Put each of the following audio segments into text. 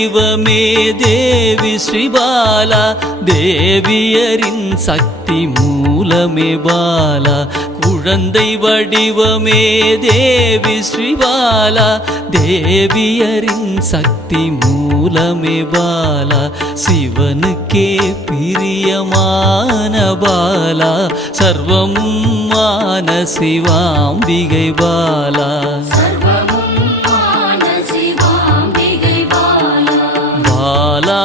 வடிவமே தேவி ஸ்ரீபாலா, தேவியரின் சக்தி மூலமே பாலா. குழந்தை வடிவமே தேவி ஸ்ரீபாலா, தேவியரின் சக்தி மூலமே பாலா. சிவனுக்கே பிரியமான பாலா, சர்வமும் மான சிவாம்பிகை பாலா. பாலா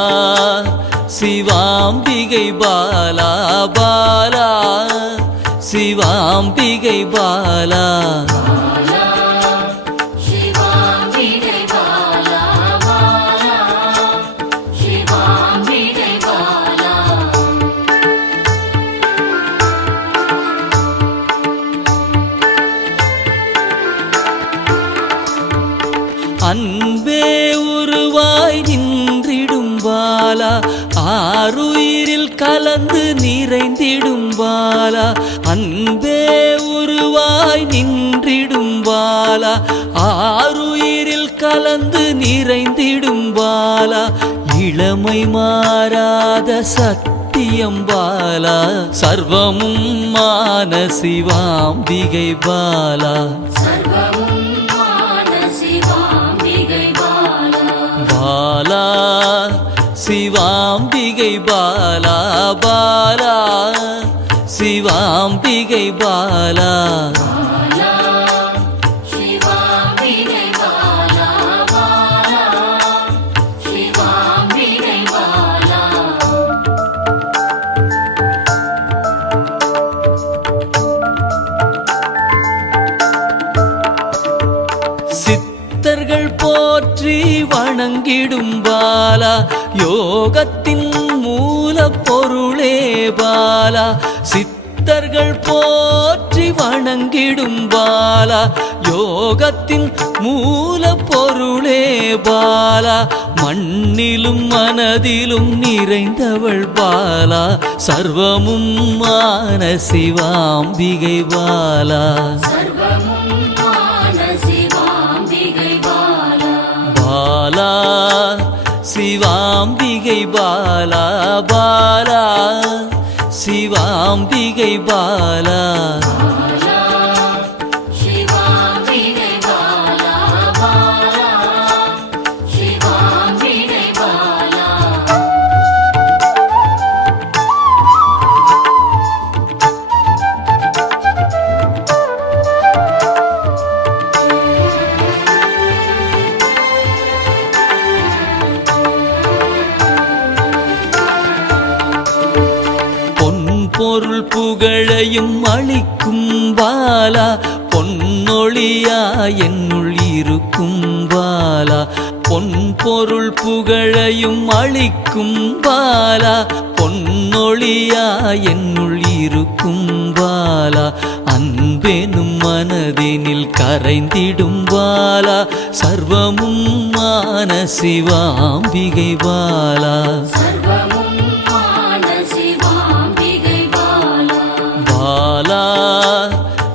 சிவாம்பிகை பாலா, பாலா சிவாம்பிகை பாலா. அன்பே உருவாய் நின்றிடும் பாலா, ஆருயிரில் கலந்து நிறைந்திடும் பாலா. அன்பே உருவாய் நின்றிடும் பாலா, ஆருயிரில் கலந்து நிறைந்திடும் பாலா. இளமை மாறாத சத்தியம் பாலா, சர்வமும் மான சிவாம்பிகை பாலா. பாலா சிவாம்பிகை பாலா, பாலா சிவாம்பிகை பாலா. சித்தர்கள் போற்றி வணங்கிடும் பாலா, யோகத்தின் மூல பொருளே பாலா. சித்தர்கள் போற்றி வணங்கிடும் பாலா, யோகத்தின் மூல பொருளே பாலா. மண்ணிலும் மனதிலும் நிறைந்தவள் பாலா, சர்வமும் மான சிவாம்பிகை பாலா. பாலா சிவாம்பிகை பாலா, பாலா சிவாம்பிகை பாலா. பொருள் புகழையும் அளிக்கும் பாலா, பொன்னொழியா என்னுள் இருக்கும் பாலா. பொன் பொருள் புகழையும் அளிக்கும் பாலா, பொன்னொழியா என்னுள் இருக்கும் பாலா. அன்பெனும் மனதினில் கரைந்திடும் பாலா, சர்வமும் மான சிவாம்பிகை பாலா. பாலா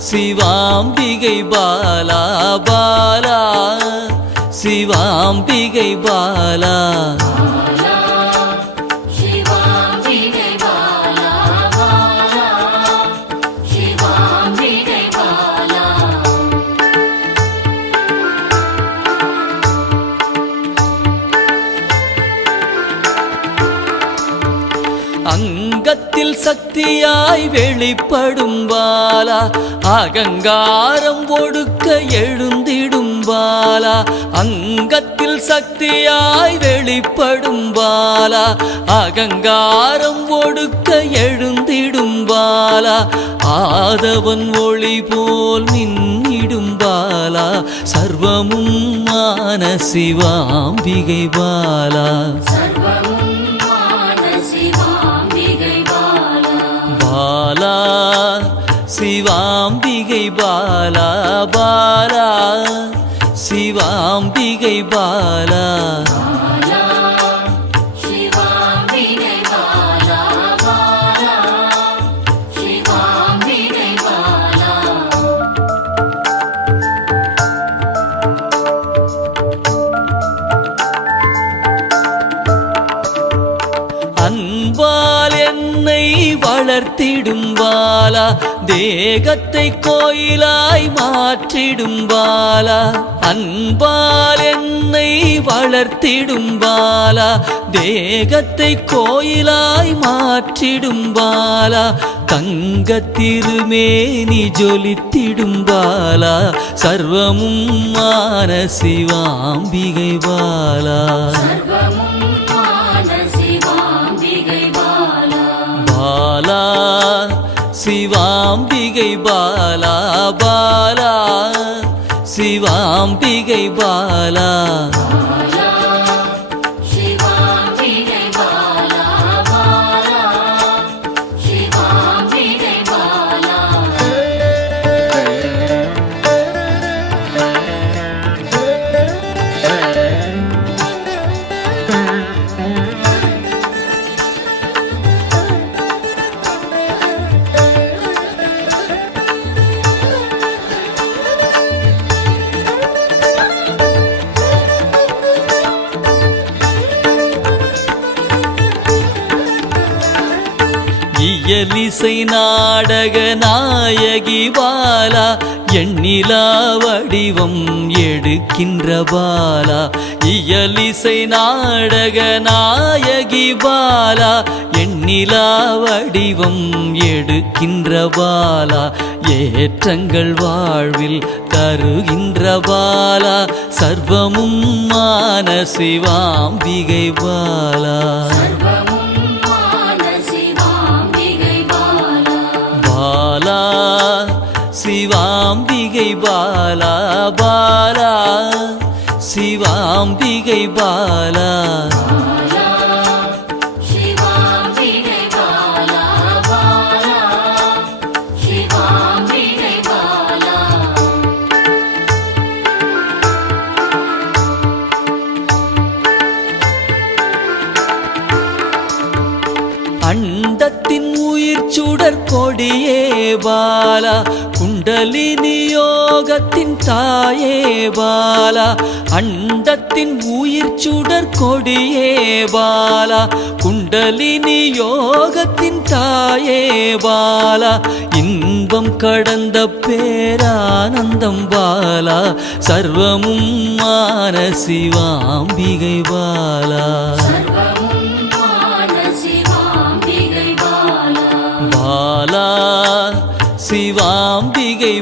சிவாம்பிகை பாலா, பாலா சிவாம்பிகை பாலா. அங்கத்தில் சக்தியாய் வெளிப்படும் பாலா, அகங்காரம் ஒடுக்க எழுந்திடும் பாலா. அங்கத்தில் சக்தியாய் வெளிப்படும் பாலா, அகங்காரம் ஒடுக்க எழுந்திடும் பாலா. ஆதவன் ஒளி போல் மின்னிடும் பாலா, சர்வமும் மான சிவாம்பிகை பாலா. பாலா சிவாம்பிகை பாலா, பாலா சிவாம்பிகை பாலா. வளர்த்திடும் பாலா தேகத்தை கோயிலாய் மாற்றிடும் பாலா அன்பால் என்னை வளர்த்திடும் பாலா தேகத்தை கோயிலாய் மாற்றிடும் பாலா தங்க திருமேனி ஜொலித்திடும் பாலா சர்வமும் மான சிவாம்பிகை பாலா பாலா சிவாம்பிகை பாலா பாலா சிவாம்பிகை பாலா இயலிசை நாடக நாயகி பாலா எண்ணிலா வடிவம் எடுக்கின்ற பாலா இயலிசை நாடக நாயகி பாலா எண்ணிலா வடிவம் எடுக்கின்ற பாலா ஏற்றங்கள் வாழ்வில் தருகின்ற பாலா சர்வமும் மான சிவாம்பிகை பாலா பாலா சிவாம்பிகை பாலா பாலா சிவாம்பிகை பாலா அண்டத்தின் உயிர் சுடர் கொடியே பாலா குண்டலினி யோகத்தின் தாயே பாலா அண்டத்தின் உயிர் சுடர் கொடியே பாலா குண்டலினி யோகத்தின் தாயே பாலா இன்பம் கடந்த பேரானந்தம் பாலா சர்வமும் மான சிவாம்பிகை பாலா பாலா சிவாம்பிகை